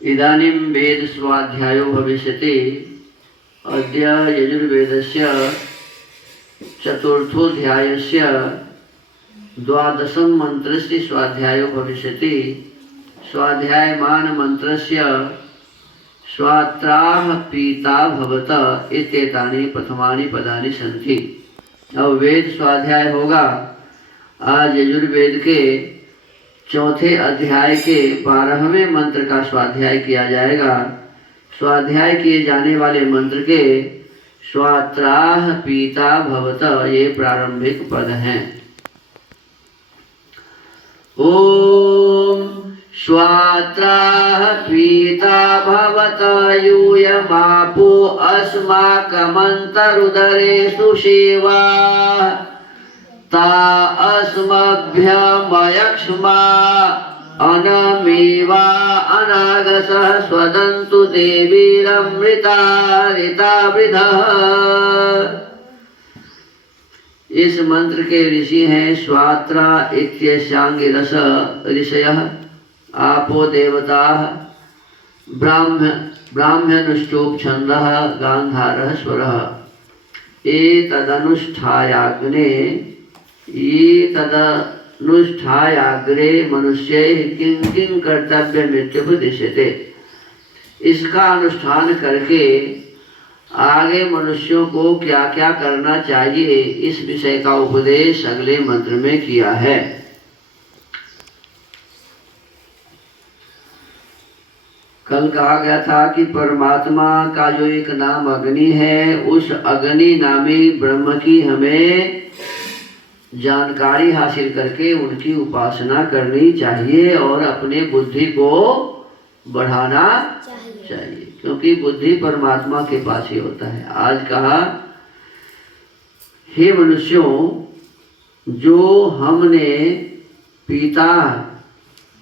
इदानीं वेद स्वाध्यायो भविष्यति। अद्य यजुर्वेदस्य चतुर्थोऽध्यायस्य 12 मन्त्रस्य स्वाध्यायो भविष्यति। स्वाध्यायमान मन्त्रस्य स्वात्राः पीता भवत इत्येतानि प्रथमानि पदानि सन्ति। अब वेद स्वाध्याय होगा। आज यजुर्वेद के चौथे अध्याय के 12वें मंत्र का स्वाध्याय किया जाएगा। स्वाध्याय किए जाने वाले मंत्र के स्वात्राः पीता भवत ये प्रारंभिक पद हैं। ओम स्वात्राः पीता भवत यूयमापो अस्माकमन्तरुदरेषु सेवा ता अस्मभ्यमयक्ष्मा अनमेवा अनागसः स्वदन्तु देवीरमृता ऋतावृधः। इस मंत्र के ऋषि हैं स्वात्रा इत्यस्यांग रस ऋषयः आपो देवताः ब्राह्मणुश्चोप छन्दः गान्धारः स्वरः एतदनुष्ठायाग्रे मनुष्यैः किं किं कर्तव्यमित्युपदिश्यते। इसका अनुष्ठान करके आगे मनुष्यों को क्या क्या करना चाहिए इस विषय का उपदेश अगले मंत्र में किया है। कल कहा गया था कि परमात्मा का जो एक नाम अग्नि है, उस अग्नि नामी ब्रह्म की हमें जानकारी हासिल करके उनकी उपासना करनी चाहिए और अपने बुद्धि को बढ़ाना चाहिए, क्योंकि बुद्धि परमात्मा के पास ही होता है। आज कहा, हे मनुष्यों, जो हमने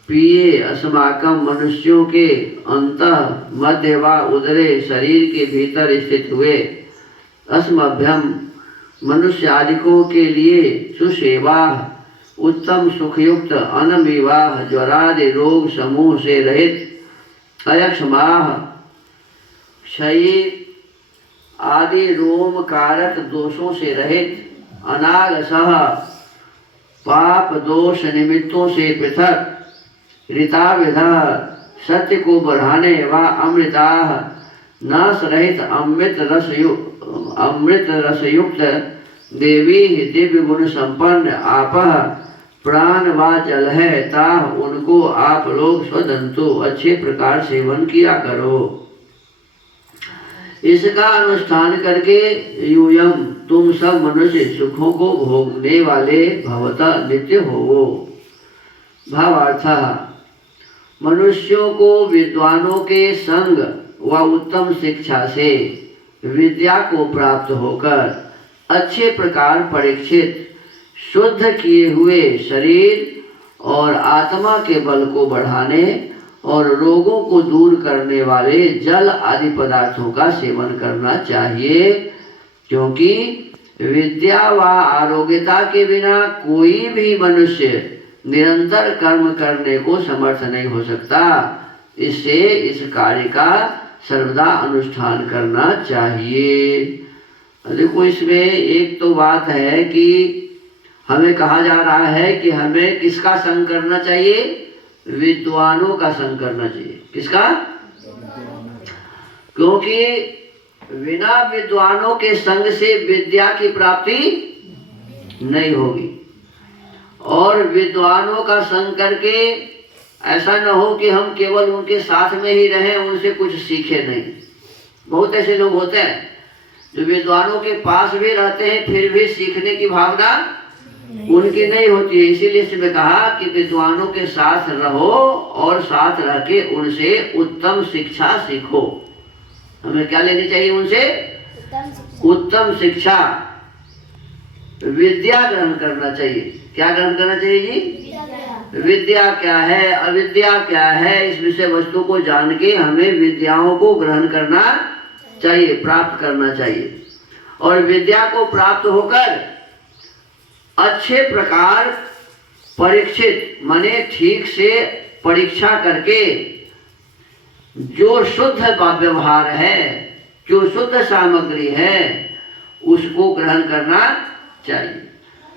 पिए अस्माकम मनुष्यों के अंतः मध्य व उदरे शरीर के भीतर स्थित हुए अस्मभ्यम मनुष्य आदिकों के लिए सुसेवा उत्तम सुखयुक्त अनमिवाह ज्वरादि रोग समूह से रहित अयक्षमाह क्षय आदि रोम कारक दोषों से रहित अनागसः पाप दोष निमित्तों से पृथक ऋताविधः सत्य को बढ़ाने व अमृताः नाश रहित अमृत रसयुक्त देवी दिव्य गुण संपन्न आपः प्राण व जल है, ताह उनको आप लोग स्वदंतु अच्छे प्रकार सेवन किया करो। इसका अनुष्ठान करके यूयम तुम सब मनुष्य सुखों को भोगने वाले भवता नित्य हो। भावार्थ, मनुष्यों को विद्वानों के संग व उत्तम शिक्षा से विद्या को प्राप्त होकर अच्छे प्रकार परीक्षित शुद्ध किए हुए शरीर और आत्मा के बल को बढ़ाने और रोगों को दूर करने वाले जल आदि पदार्थों का सेवन करना चाहिए, क्योंकि विद्या व आरोग्यता के बिना कोई भी मनुष्य निरंतर कर्म करने को समर्थ नहीं हो सकता। इससे इस कार्य का सर्वदा अनुष्ठान करना चाहिए। देखो, इसमें एक तो बात है कि हमें कहा जा रहा है कि हमें किसका संग करना चाहिए? विद्वानों का संग करना चाहिए। किसका? क्योंकि बिना विद्वानों के संग से विद्या की प्राप्ति नहीं होगी। और विद्वानों का संग करके ऐसा न हो कि हम केवल उनके साथ में ही रहें, उनसे कुछ सीखे नहीं। बहुत ऐसे लोग होते हैं जो विद्वानों के पास भी रहते हैं फिर भी सीखने की भावना उनकी नहीं होती है। इसीलिए इसमें कहा कि विद्वानों के साथ रहो और साथ रह के उनसे उत्तम शिक्षा सीखो। हमें क्या लेनी चाहिए? उनसे उत्तम शिक्षा, विद्या ग्रहण करना चाहिए। क्या ग्रहण करना चाहिए जी? विद्या क्या है, अविद्या क्या है, इस विषय वस्तु को जान के हमें विद्याओं को ग्रहण करना चाहिए, प्राप्त करना चाहिए। और विद्या को प्राप्त होकर अच्छे प्रकार परीक्षित माने ठीक से परीक्षा करके जो शुद्ध व्यवहार है, जो शुद्ध सामग्री है, उसको ग्रहण करना चाहिए।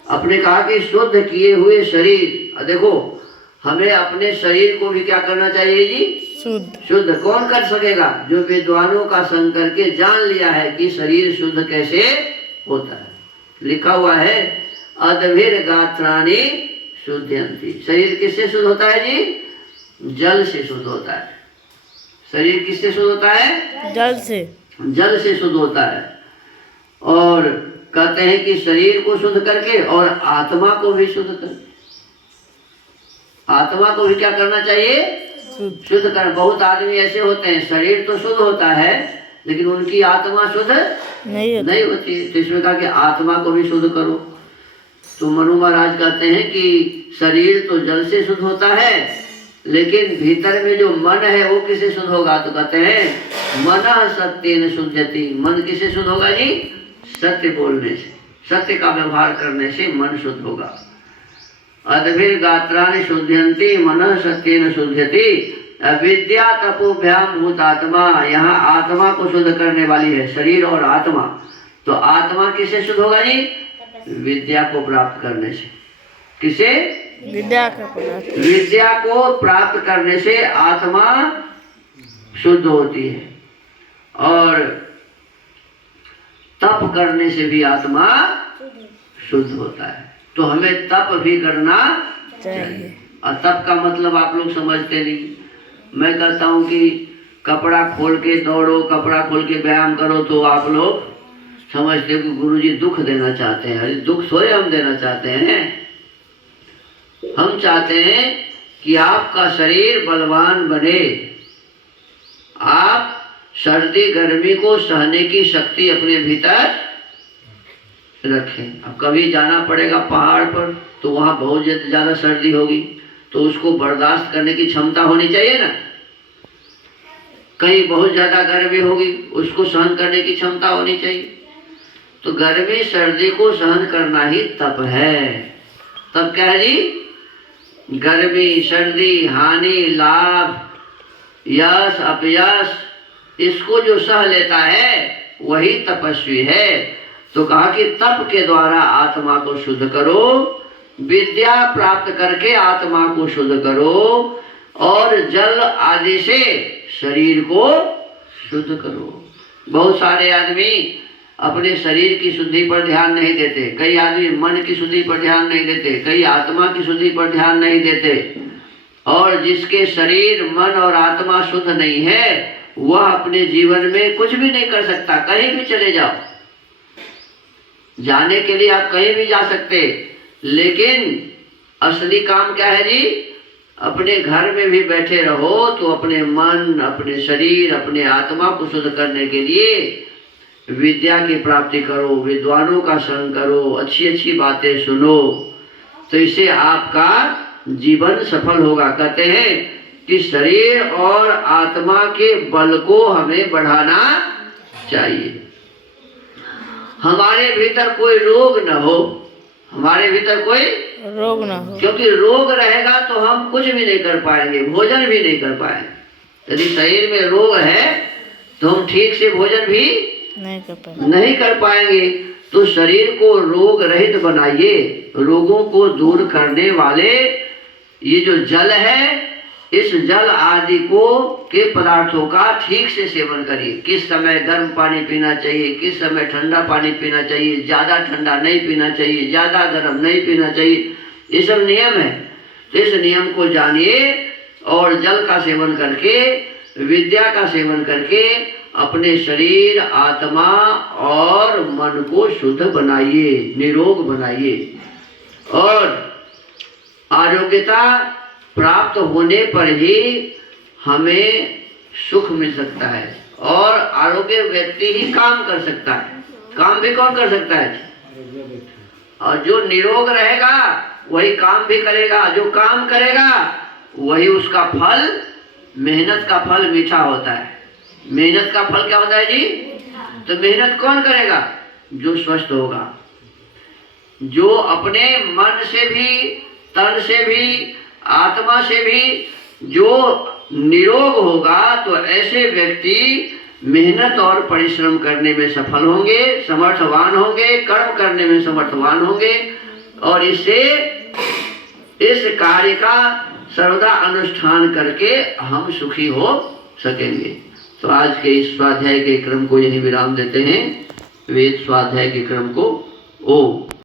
अपने कहा कि शुद्ध किए हुए शरीर, देखो हमें अपने शरीर को भी क्या करना चाहिए जी? शुद्ध। कौन कर सकेगा? जो विद्वानों का संग करके जान लिया है कि शरीर शुद्ध कैसे होता है। लिखा हुआ है अदभिर गात्राणि शुद्धयन्ति। शरीर किससे शुद्ध होता है जी? जल से शुद्ध होता है। शरीर किससे शुद्ध होता है? जल से। जल से शुद्ध होता है। और कहते हैं कि शरीर को शुद्ध करके और आत्मा को भी शुद्ध करके, आत्मा को भी क्या करना चाहिए? शुद्ध कर। बहुत आदमी ऐसे होते हैं, शरीर तो शुद्ध होता है लेकिन उनकी आत्मा शुद्ध नहीं होती है। तो इसमें कहा कि आत्मा को भी शुद्ध करो। तो मनु महाराज कहते हैं कि शरीर तो जल से शुद्ध होता है, लेकिन भीतर में जो मन है वो किससे शुद्ध होगा? तो कहते हैं मनः सत्येन शुद्धयति। मन किससे शुद्ध होगा जी? सत्य बोलने से, सत्य का व्यवहार करने से मन शुद्ध होगा। अदभिर गात्राणि शुद्धयन्ति मनः सत्येन शुद्धयति। विद्या तपोभ्याम भूतात्मा। यहाँ आत्मा को शुद्ध करने वाली है, शरीर और आत्मा। तो आत्मा किससे शुद्ध होगा जी? विद्या को प्राप्त करने से। किसे? विद्या को प्राप्त करने से आत्मा शुद्ध होती है। और तप करने से भी आत्मा शुद्ध होता है। तो हमें तप भी करना चाहिए। और तप का मतलब आप लोग समझते नहीं। मैं कहता हूँ कि कपड़ा खोल के दौड़ो, कपड़ा खोल के व्यायाम करो, तो आप लोग समझते हो कि गुरुजी दुख देना चाहते हैं। अरे दुख सोए हम देना चाहते हैं। हम चाहते हैं कि आपका शरीर बलवान बने, आप सर्दी गर्मी को सहने की शक्ति अपने भीतर रखें। अब कभी जाना पड़ेगा पहाड़ पर, तो वहाँ बहुत ज़्यादा सर्दी होगी, तो उसको बर्दाश्त करने की क्षमता होनी चाहिए ना। कहीं बहुत ज़्यादा गर्मी होगी, उसको सहन करने की क्षमता होनी चाहिए। तो गर्मी सर्दी को सहन करना ही तप है। तब क्या है जी? गर्मी सर्दी हानि लाभ यश अपयश, इसको जो सह लेता है वही तपस्वी है। तो कहा कि तप के द्वारा आत्मा को शुद्ध करो, विद्या प्राप्त करके आत्मा को शुद्ध करो, और जल आदि से शरीर को शुद्ध करो। बहुत सारे आदमी अपने शरीर की शुद्धि पर ध्यान नहीं देते, कई आदमी मन की शुद्धि पर ध्यान नहीं देते, कई आत्मा की शुद्धि पर ध्यान नहीं देते। और जिसके शरीर मन और आत्मा शुद्ध नहीं है, वह अपने जीवन में कुछ भी नहीं कर सकता। कहीं भी चले जाओ, जाने के लिए आप कहीं भी जा सकते, लेकिन असली काम क्या है जी? अपने घर में भी बैठे रहो तो अपने मन, अपने शरीर, अपने आत्मा को शुद्ध करने के लिए विद्या की प्राप्ति करो, विद्वानों का संग करो, अच्छी अच्छी बातें सुनो, तो इससे आपका जीवन सफल होगा। कहते हैं कि शरीर और आत्मा के बल को हमें बढ़ाना चाहिए। हमारे भीतर कोई रोग न हो, हमारे भीतर कोई रोग ना हो, क्योंकि रोग रहेगा तो हम कुछ भी नहीं कर पाएंगे, भोजन भी नहीं कर पाएंगे। यदि शरीर में रोग है तो हम ठीक से भोजन भी नहीं कर पाएंगे। तो शरीर को रोग रहित बनाइए। रोगों को दूर करने वाले ये जो जल है, इस जल आदि को के पदार्थों का ठीक से सेवन करिए। किस समय गर्म पानी पीना चाहिए, किस समय ठंडा पानी पीना चाहिए, ज़्यादा ठंडा नहीं पीना चाहिए, ज़्यादा गर्म नहीं पीना चाहिए, ये सब नियम है। तो इस नियम को जानिए और जल का सेवन करके, विद्या का सेवन करके अपने शरीर, आत्मा और मन को शुद्ध बनाइए, निरोग बनाइए। और आरोग्यता प्राप्त होने पर ही हमें सुख मिल सकता है, और आरोग्य व्यक्ति ही काम कर सकता है। काम भी कौन कर सकता है? और जो निरोग रहेगा वही काम भी करेगा। जो काम करेगा वही उसका फल, मेहनत का फल मीठा होता है। मेहनत का फल क्या होता है जी? तो मेहनत कौन करेगा? जो स्वस्थ होगा, जो अपने मन से भी, तन से भी, आत्मा से भी जो निरोग होगा तो ऐसे व्यक्ति मेहनत और परिश्रम करने में सफल होंगे, समर्थवान होंगे, कर्म करने में समर्थवान होंगे और इससे इस कार्य का सर्वदा अनुष्ठान करके हम सुखी हो सकेंगे। तो आज के इस स्वाध्याय के क्रम को यही विराम देते हैं। वेद स्वाध्याय के क्रम को ओम।